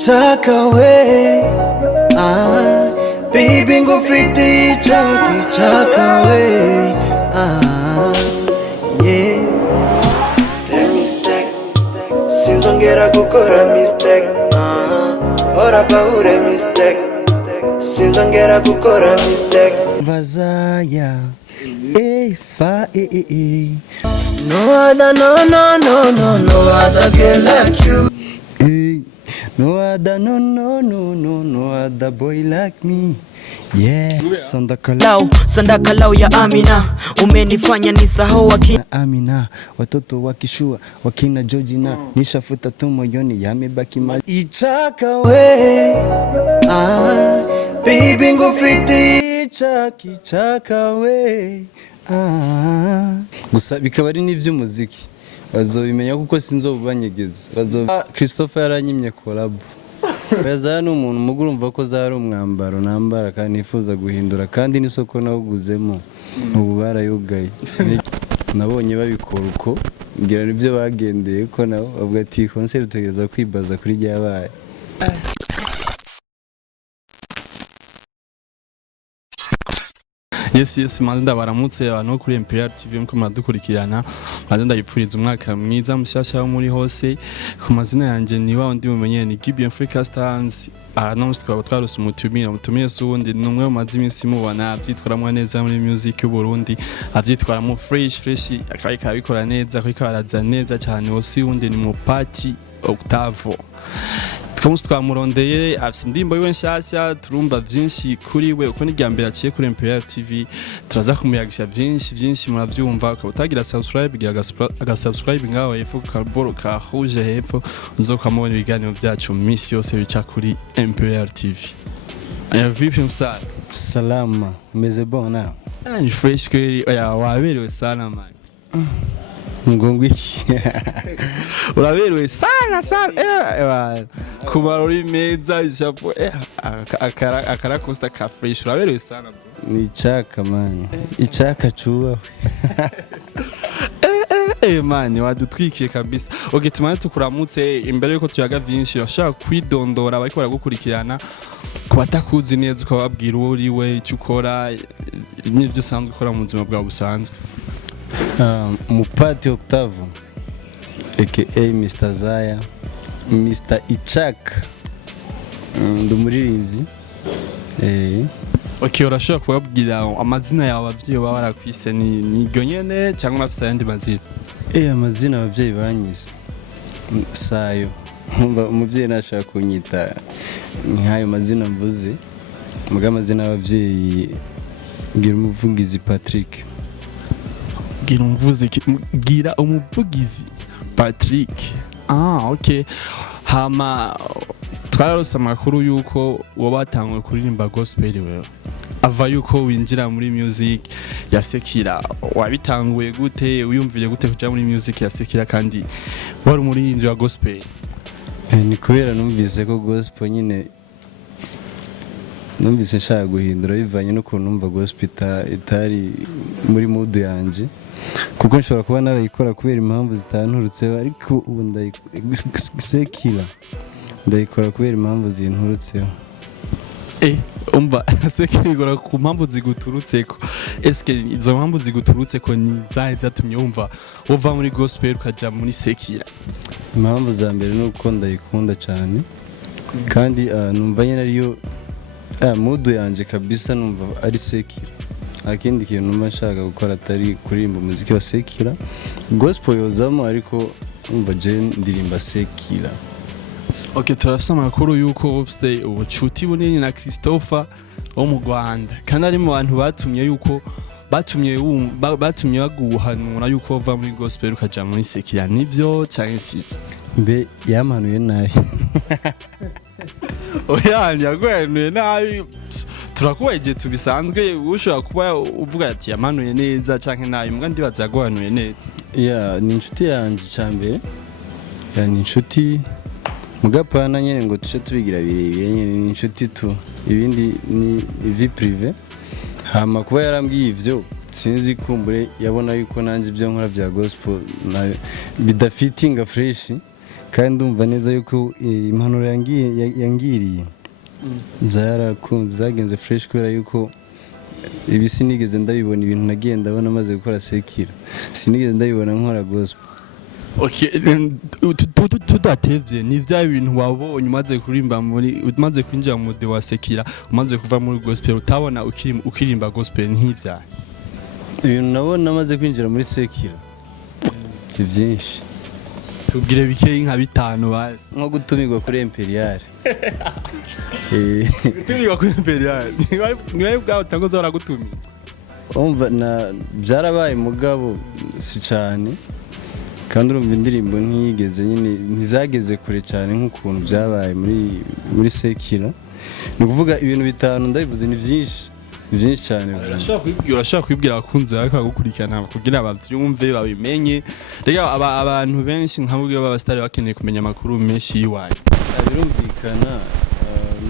chakawe baby ngufiti chakawe yeah mistake sinzongera gukora mistake ora bahure mistake sinzongera gukora mistake vazaya fa no other no other girl like you no other no other boy like me yeah sandakalau ya Amina umenifanya nisahau Amina watoto wakishua wakina Georgina nishafuta tu moyoni yamebaki mali ichakawe baby ngufiti chakawe gusa bikaba ari n'ivy'umuziki bazobimenya kuko sinzobubanyegeza Christopha yaranyimye collab Beza n'umuntu mugurumva ko zari umwambaro nambara kandi nifuza guhindura kandi n'isoko nawuguzemo ubu barayugaye nabonye babikora uko ngira nibyo bagendeye ko nabo bavuga ati concert utegereza kwibaza kuri ryabaye Yes mazenda baramutse abantu kuri MPR TV mko muradukurikirana mazenda yipfuriza umwaka mwiza mushasha wo muri hose ku mazina yanje ni wa ndi mumenye ni Gibi Africa Stars no twaba twarose umutumire suwundi numwe mu mazimisi mubona avyitwaramwe neza muri music y'u Burundi avyitwaramo fresh akabikora neza akabaraza neza cyane wose wundi ni mu party Octavo Twamusi twamurondeye afite indimbo yiwe nshasha turumva byinshi kuri we uko n'iryambere aciye kuri MPR TV turaza kumuyagisha byinshi muravyumva ukabutagira subscribe gira agasubscribe ngaho hepfo karboro ka rouge hepfo uzokamubona ibiganiro byacu misi yose bica kuri MPR TV. Vipi msaza? Salama, meze bona. Ni fresh kweli oya waberewe sana man. Ngongwi uraberewe sana kumarori meza japo akara costa ka fresh uraberewe sana ni chaka man ichaka chuwa man wadutwikiye kabisa okay tumane tukuramutse imbere yuko tuyaga vyinshi urashaka kwidondora bariko baragukurikirana kubatakuzi neza ukababwira uwo uriwe icyo ukora n'ibyo usanzwe ukora mu buzima bwawe busanzwe Mupati Octavo aka Mr. Zaya Mr. Ichak ndumuririmbyi okay urashaka kubabwira amazina yawe abavyeyi baba barakwise ni gonyene cyangwa unafise ayandi mazina amazina abavyeyi banyise sayo umuvyeyi nashaka kunyita nkayo mazina mvuze muga amazina abavyeyi ngira umuvugizi Patrick gira umuvugizi Patrick okay hama twararose amakuru yuko wabatangwe kuririmba gospel wewe ava yuko winjira muri music ya Sekira wabitanguye gute uyumviye gute kuja muri music ya Sekira kandi wari umuririmbyi wa gospel ni kubera numvise ko gospel nyine numvise nshaka guhindura bivanye n'ukuntu numva gospel itari muri mood yanje kuko nshobora kuba narayikora kubera impamvu zitanturutse ariko ubu Sekira ndayikora kubera impamvu zinturutseho umva Sekira ku mpamvu ziguturutseko eske izo mpamvu ziguturutseko ni zahe zatumye wumva uva muri gospel ukaja muri Sekira impamvu za mbere nuko ndayikunda cyane kandi numva nyene ariyo mood yanje kabisa numva ari Sekira akindi kintu numva nshaka gukora atari kuririmba umuziki wa Sekira gospel yozamo ariko umva je ndirimba Sekira okay turafise amakuru yuko ufite ubucuti bunini na Christopha wo mu Rwanda kandi ari mu bantu batumye yuko batumye baguhanura yuko bava muri gospel ukaja muri Sekira nivyo cyangwa siki mbe yamanuye nabi oya yaguhanuye nabi turakubaje tubisanzwe ushobora kuba uvuga ati yamanuye neza canke nabi mbwa ndibaza yaguhanuye neza ni inshuti yanje cyambere ni inshuti mugapana nyene ngo tuce tubigira birebire nyene ni inshuti tu ibindi ni vie privé hama kuba yarambwiye ivyo sinzi kumbure yabona yuko nanje ibyo nkora bya gospel bidafitinga fresh kandi ndumva neza yuko impanuro yangiriye zarakunze zagenze fresh kubera yuko ibi sinigeze ndabibona ibintu nagenda abona amaze gukora sekira sinigeze ndabibona nkora gospel. Okay, tudatevye ni vya bintu wabonye umaze kurimba muri umaze kwinjira mu de wa sekira umaze kuva muri gospel utabona ukirimba gospel nk'ivya ibintu nabona amaze kwinjira muri sekira si byinshi. tubwire bikeyi nka bitanu bazi nko gutumirwa kuri imperial gutumirwa kuri imperial niwe bwawe utangoza baragutumira umva na byarabaye mugabo si cyane kandi urumva indirimbo ntiyigeze nyine ntizageze kure cyane nk'ukuntu byabaye muri sekira. Ni ukuvuga ibintu bitanu ndabivuze ni byinshi cyane. urashaka kwibwira abakunzi bawe bakagukurikirana kugira bavyumve babimenye rega abantu benshi nkabubwira b'abastari bakeneye kumenya amakuru menshi yiwaye birumvikana.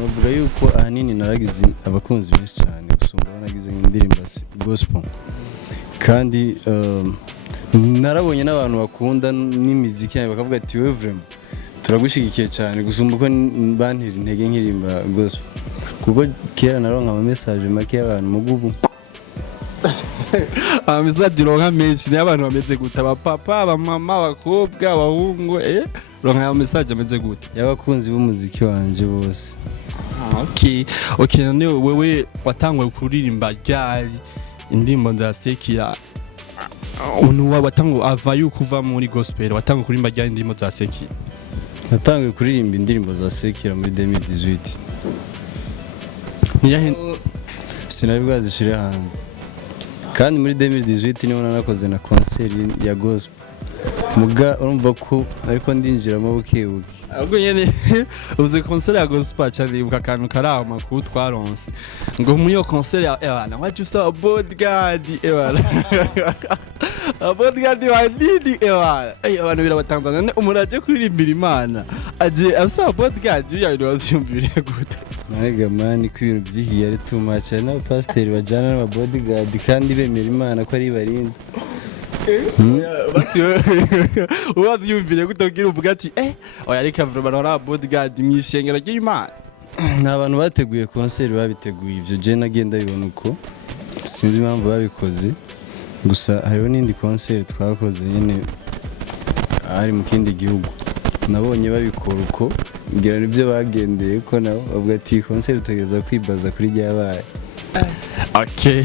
Novuga yuko ahanini naragize abakunzi benshi cyane gusumba banagize indirimbo gospel kandi narabonye n'abantu bakunda n'imiziki yawe bakavuga ati wewe vraiment turagushigikiye cyane gusumba uko bantira intege nkirimba gospel kuko kera naronka ama message make y'abantu mugubu ama message ronka menshi n'abantu bameze gute abapapa abamama abakobwa abahungu ronka ama message ameze gute y'abakunzi b'umuziki wanje bose. Okay none wewe watangwe kuririmba ryari indirimbo ndasekira umuntu watango ava yukuva muri gospel watangwe kuririmba ryari indirimbo za sekira? Natangiye kuririmba indirimbo za sekira muri 2018 sinari bwazishire hanze kandi muri 2018 niho nanakoze na concert ya gospel muga urumva ko ariko ndinjiramo bukebuke ahubwo nyene uze concert ya gospel cyane ukakantu karaho makuru twaronse ngo muri yo concert y'abana waje usaba bodyguard ebana bodyguard wa nini ebana abantu birabatanzana ne umuraje kuririmbira Imana aje asaba bodyguard yayo wavyumvire gute Nahega mani ko ibintu byihiye ari too much na pastor bajana n'aba bodyguard kandi bemera Imana ko ari barinda basi wavyumvire gute ugira uvuga ati oya reka vraiment na bodyguard mwishengero ry'Imana n'abantu bateguye concert babiteguye ivyo je nagenda bibona uko sinzi impamvu babikoze gusa hariho n'indi concert twakoze nyine ari mu kindi gihugu nabonye babikora uko ngira nibyo bagendeye ko nabo bavuga ati concert utegereza kwibaza kuri ryabaye. Okay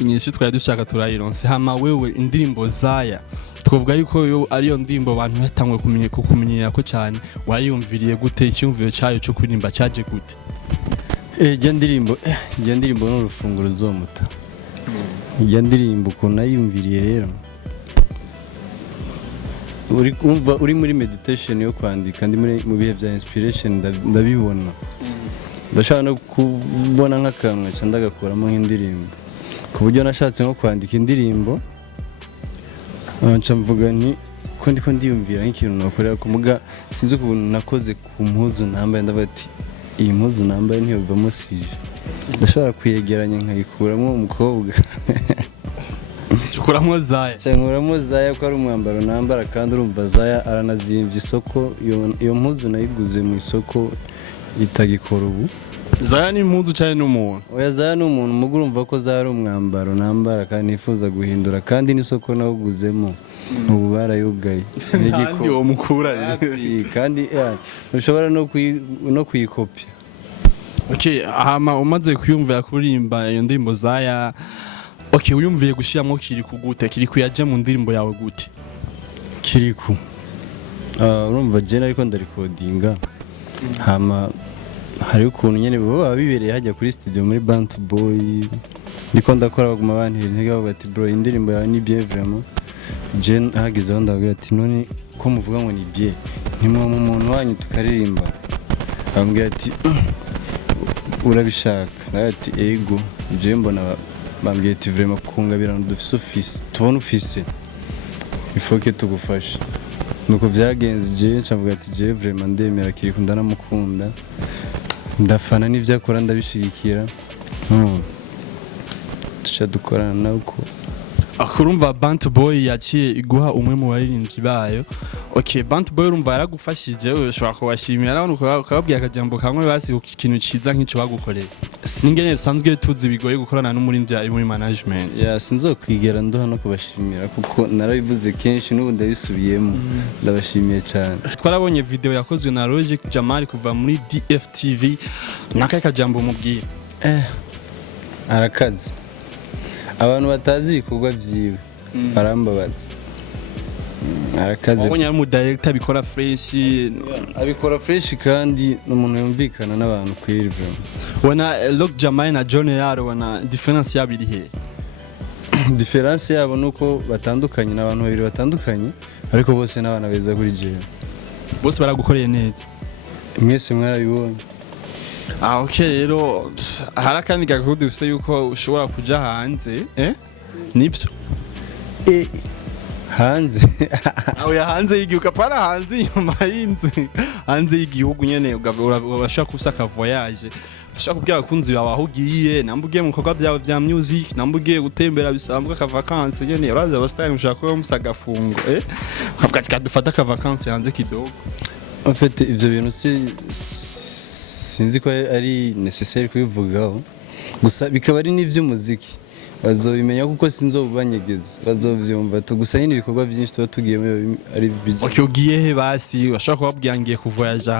inyinshi twari dushaka turayironse hama wewe indirimbo zaya twovuga yuko yo ariyo ndimbo abantu batangwe kumenyera ko cyane wayumviriye gute icyumviro cyayo cyo kuririmba cyaje gute? Ijya ndirimbo n'urufunguro zomuta ijya ndirimbo ko nayumviriye rero uri muri meditation yo kwandika ndi mu bihe bya inspiration ndabibona ndashaka no kubona nk'akantu cyangwa ndagakuramo nk'indirimbo ku buryo nashatse nko kwandika indirimbo nca mvuga nti ko ndiko ndiyumvira nk'ikintu nakorera ku muga sinzi ukuntu nakoze ku mpuzu nambaye ndavuga ati iyi mpuzu nambaye ntiyovamo sije ndashobora kuyegeranya nkayikuramo umukobwa Chukuramo Zaya. Nkuramo Zaya ko ari umwambaro nambara kandi urumva Zaya aranazimvye isoko iyo mpuzu nayiguze mu isoko itagikora ubu. Zaya ni impuzu cyane n'umuntu. Oya Zaya n'umuntu mugu urumva ko Zaya ari umwambaro nambara kandi nifuza guhindura kandi n'isoko nawuguzemo ubu barayugaye. Kandi uwo mukura kandi ushobora no kuyikopya. Okay, hama umaze kuyumvira kurimba iyo ndimbo Zaya. Okay, uyumviye gushiramo kirikou gute? Kirikou yaje mu ndirimbo yawe gute? Kirikou urumva je ariko ndarikodinga hama hari ukuntu nyene baba bibereye hajya kuri studio muri Bant Boy ndiko ndakora baguma bantira intege bavuga ati bro indirimbo yawe ni bien vraiment je hagize ndavuga ati none ko muvuga ngo ni bien nimwe mu muntu wanyu tukaririmba ambwira ati urabishaka ati ego je mbona bambwiye ati vraiment kungabirana dufise office tubona office ifoke tugufasha nuko byagenze je ncavuga ati je vraiment ndemera Kirikou ndanamukunda ndafana n'ivyo akora ndabishigikira tuca dukorana nawe ko akurumva Bant Boy yaciye iguha umwe mu baririmbyi bayo Okay, Bant Boy urumva yaragufashije ushobora kubashimira n'abantu ukababwira akajambo kamwe basi ikintu ciza nk'ico bagukoreye. Singene bisanzwe tuzi bigoye gukorana n'umurindi ari muri management. Ya sinzokwigera ndoha no kubashimira kuko narabivuze kenshi n'ubu ndabisubiyemo. Ndabashimiye cyane. Twarabonye video yakozwe na Logic Jamal kuva muri DFTV nakaye kajambo mubwiye. Arakaze. Abantu batazi ibikorwa vyiwe barambabaza. Arakaze. Wabonye ari mu director bikora fresh. Abikora fresh kandi n'umuntu yumvikana n'abantu kwirwa. Wana Logic Jamal na John Yaro wana difference yabiri he. Difference yabo nuko batandukanye n'abantu babiri batandukanye ariko bose n'abana beza kuri jewe. Bose baragukoreye neza. Mwese mwarabibonye. Okay rero harakandi gakudu ufise yuko ushobora kuja hanze nivyo hanze aho ya hanze y'igihugu apara hanze inyuma y'inzu hanze y'igihugu nyene urashaka kusaka voyage urashaka kubwira abakunzi bawe aho ugiye nambugiye mu bikorwa vyawe vya music nambugiye gutembera bisanzwe aka vacances nyene uraza abastyle mushaka ko musagafungo ukavuga ati kadufata aka vacances hanze kidogo en fait ivyo bintu sinzi ko ari necessaire kubivugaho gusa bikaba ari n'ivy'umuziki bazobimenya kuko sinzobanyegeza bazovyumva tugusa nyine ibikorwa byinshi tuba tugiyemo ari bijye. Okay ugiye he basi washaka kubabwira ngiye kuvoyage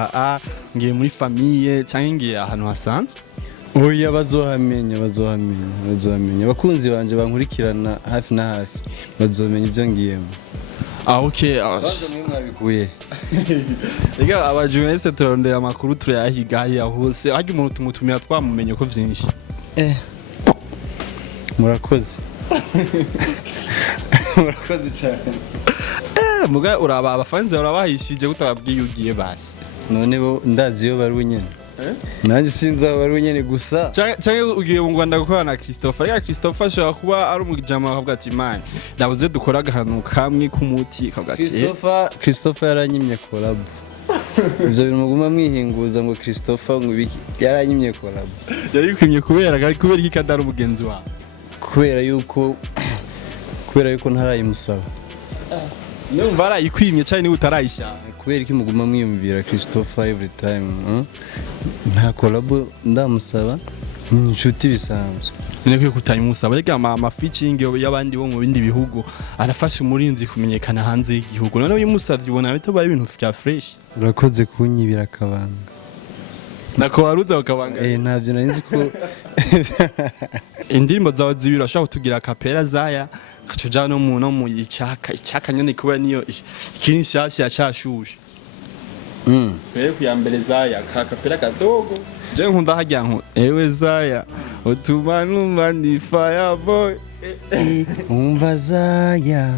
ngiye muri famille cyangwa ngiye ahantu hasanzwe. Oya bazohamenya abakunzi banje bankurikirana hafi na hafi bazomenya ivyo ngiyemo. Okay mwabikuye Ega aba journaliste turondera amakuru turayahiga haya hose hagi umuntu tumutumira twamumenye ko vyinshi. Murakoze cyane. Muga uraba abafanzi urabahishije gutababwiye ugiye basi. None bo ndazi yo bari nyene. Nanjye sinza bari nyene gusa. Cyangwa ugiye mu Rwanda gukorana na Christopha. Rega Christopha ashobora kuba ari umujama akavuga ati man ndabuze dukora ahantu kamwe k'umuti akavuga ati Christopha yaranyimye collab. Ibyo bintu muguma mwihinguza ngo Christopha ngo ibiki yaranyimye collab. Yarikwimye kubera iki kadari umugenzi wawe. Kubera yuko ntarayimusaba. Numva barayikwimye cyane ni utarayishaka. Kubera iki muguma mwiyumvira Christopher every time nta collab ndamusaba inshuti bisanzwe. Niko kutayimusaba rega ama featuring y'abandi bo mu bindi bihugu arafasha umurinzi kumenyekana hanze y'igihugu. None uyu musavye ubona bito bari ibintu vya fresh. Urakoze kunyibira akabanga. Nako waruza ukabanga. Ntabyo narinzi ko indirimbo zawe zibiri ashaka kutugira kapera zaya kacuja no mu icyaka nyene kuba niyo ikiri nshashya yacashuje. Rero kuyambere zaya kapera kadogo je nkunda hajya nko ewe zaya utuma numva ni fire boy umva zaya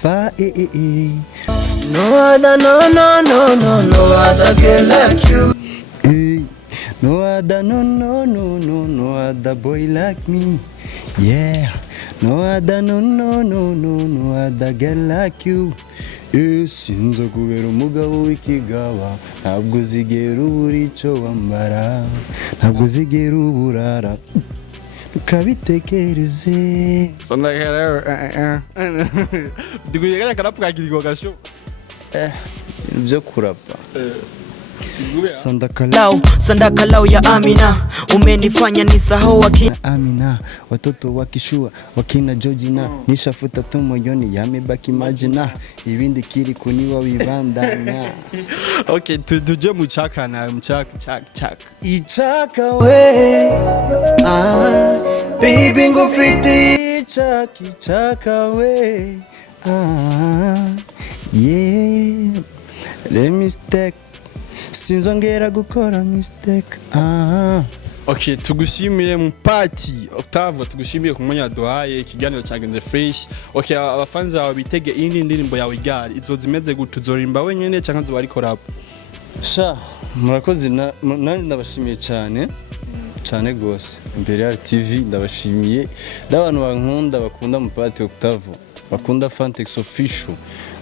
fa no other no other girl like you. No other, no other boy like me. Yeah. No other, no other girl like you. Sinza kubera umugabo w'ikigaba ntabwo zigera ubura ico wambara ntabwo zigera uburara ukabitekereze. Sondagara Diguye karapwagirwa gasho. Ibyo kurapa. Sandakalau ya Amina umenifanya nisahau wakina Amina watoto wakishua wakina Georgina nishafuta tu moyoni yamebaki majina ibindi kirikou niwa wibandanya. Okay tuje muchaka na mchaka ichaka we baby ngufiti ichaka we yeah let me stay sinzongera gukora mistake. Okay tugushimire mu party Octave tugushimire ku mwanya duhaye ikiganiro cyagenze fresh. Okay abafanzi bawe bitege indi ndirimbo yawe igari izo zimeze gutuzorimba wenyene cyangwa zo bari collab. Murakoze nanjye ndabashimiye cyane gose imbere ya TV ndabashimiye n'abantu bankunda bakunda mu party Octave bakunda Fantex official.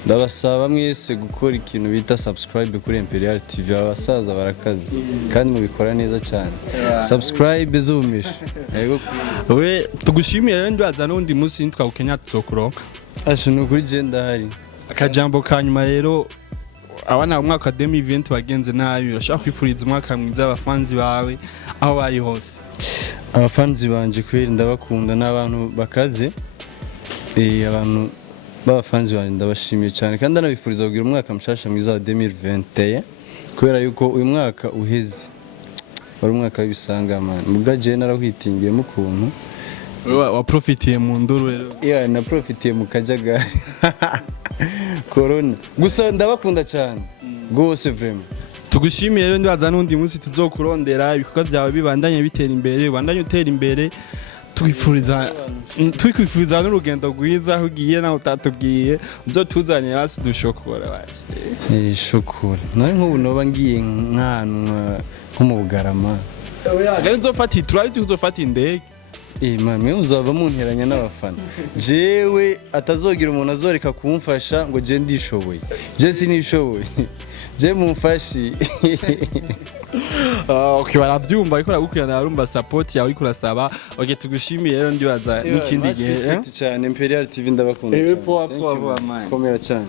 Ndabasaba mwese gukora ikintu bita subscribe kuri Imperial TV abasaza barakaze kandi mubikora neza cyane. Subscribe zumisha. Yego we tugushimire rero ndaza n'undi munsi ntitwagukenya tuzokuronka. Asho no kuri je ndahari. akajambo kanyuma rero abana umwaka 2020 wagenze nabi urashaka kwifuriza umwaka mwiza abafanzi bawe aho bari hose. Abafanzi banje kweri ndabakunda n'abantu bakaze abantu b'abafanzi banje ndabashimiye cyane kandi nabifuriza kugira umwaka mushasha mwiza wa 2021 kubera yuko uyu mwaka uheze wari umwaka w'ibisangamana mubwa je narahwitingiye mu kuntu waprofitiye mu nduru rero. Na profitiye mu kajagari corona gusa ndabakunda cyane gose vraiment. Tugushimiye rero ndibaza n'undi munsi tuzokurondera ibikorwa byawe bibandanye bitera imbere ubandanye utera imbere twifuriza n'urugendo rwiza aho ugiye naho utatubwiye uzotuzanira hasi dushokora basi. Shokora nawe nk'ubu noba ngiye nk'ahantu nko mu Bugarama gari nzofata turabizi uzofata indege. Mwe uzava munteranya n'abafana jewe atazogira umuntu azoreka kumfasha ngo je ndishoboye je sinishoboye je mumfashi. Okay baravyumva ariko ragukurana arumva support yawe ariko urasaba. Okay tugushimiye rero ndibaza n'ikindi gihe cyane Imperial TV ndabakunda cyane. Komera cyane.